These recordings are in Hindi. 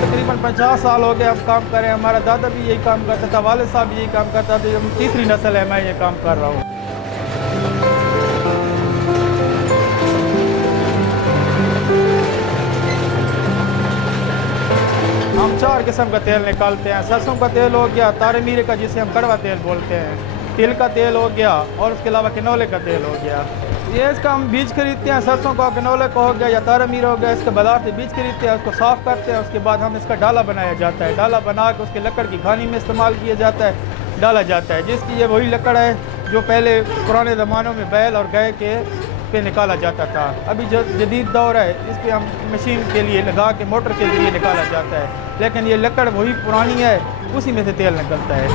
तकरीबन 50 साल हो गए हम काम कर रहे हैं। हमारा दादा भी यही काम करता था, वालिद साहब भी यही काम करता था। हम तीसरी नस्ल है, मैं ये काम कर रहा हूँ। हम 4 किस्म का तेल निकालते हैं। सरसों का तेल हो गया, तारे मीरे का जिसे हम कड़वा तेल बोलते हैं, तिल का तेल हो गया, और उसके अलावा किनोले का तेल हो गया। ये इसका हम बीज खरीदते हैं, सरसों का, किनोले का हो गया या तारा मीरा हो गया, इसके बाजार से बीज खरीदते हैं, उसको साफ़ करते हैं। उसके बाद हम इसका डाला बनाया जाता है। डाला बना के उसके लकड़ की घानी में इस्तेमाल किया जाता है, डाला जाता है, जिसकी ये वही लकड़ है जो पहले पुराने ज़मानों में बैल और गाय के पे निकाला जाता था। अभी जो जदीद दौर है, इस पर हम मशीन के लिए लगा के मोटर के ज़रिए निकाला जाता है, लेकिन ये लकड़ वही पुरानी है, उसी में से तेल निकलता है।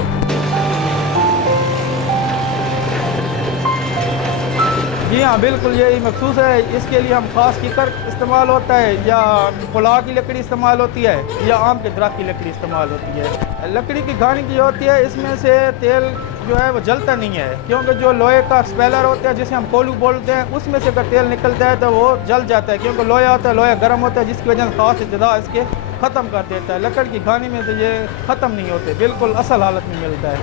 जी हाँ, बिल्कुल यही मखसूस है। इसके लिए हम ख़ास कीकर इस्तेमाल होता है, या पुलाव की लकड़ी इस्तेमाल होती है, या आम के दरख्त की लकड़ी इस्तेमाल होती है। लकड़ी की घानी की होती है, इसमें से तेल जो है वो जलता नहीं है, क्योंकि जो लोहे का स्पेलर होता है जिसे हम कोलू बोलते हैं, उसमें से अगर तेल निकलता है तो वो जल जाता है, क्योंकि लोहा होता है, लोहा गर्म होता है, जिसकी वजह से ख़ास इब्तदा इसके ख़त्म कर देता है। लकड़ की घानी में से ये ख़त्म नहीं होते, बिल्कुल असल हालत में मिलता है।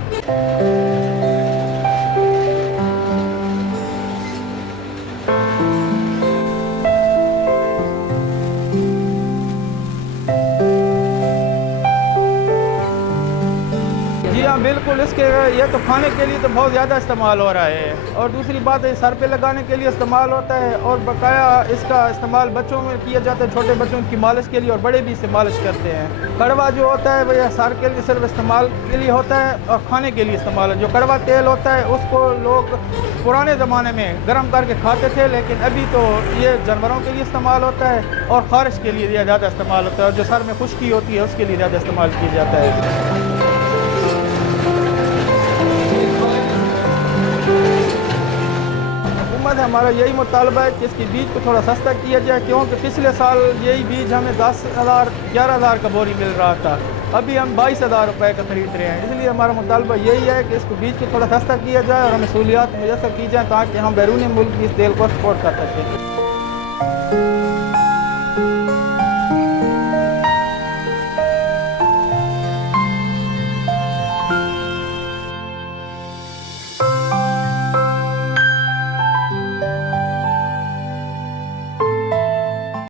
जी हाँ, बिल्कुल। इसके ये तो खाने के लिए तो बहुत ज़्यादा इस्तेमाल हो रहा है, और दूसरी बात है सर पे लगाने के लिए इस्तेमाल होता है, और बकाया इसका इस्तेमाल बच्चों में किया जाता है, छोटे बच्चों की मालिश के लिए, और बड़े भी इसे मालिश करते हैं। कड़वा जो होता है वह सर के लिए सिर्फ इस्तेमाल के लिए होता है, और खाने के लिए इस्तेमाल है। जो कड़वा तेल होता है उसको लोग पुराने ज़माने में गर्म करके खाते थे, लेकिन अभी तो ये जानवरों के लिए इस्तेमाल होता है और ख़ारिश के लिए ज़्यादा इस्तेमाल होता है, और जो सर में खुश्की होती है उसके लिए ज़्यादा इस्तेमाल किया जाता है। हुकूमत हमारा यही मुतालबा है कि इसकी बीज को थोड़ा सस्ता किया जाए, क्योंकि पिछले साल यही बीज हमें 10,000 11,000 का बोरी मिल रहा था, अभी हम 22,000 रुपये का खरीद रहे हैं। इसलिए हमारा मुतालबा यही है कि इसको बीज को थोड़ा सस्ता किया जाए और हमें सहूलियात मुयसर की जाए, ताकि हम बैरूनी मुल्क भी इस तेल को एक्सपोर्ट कर सकें।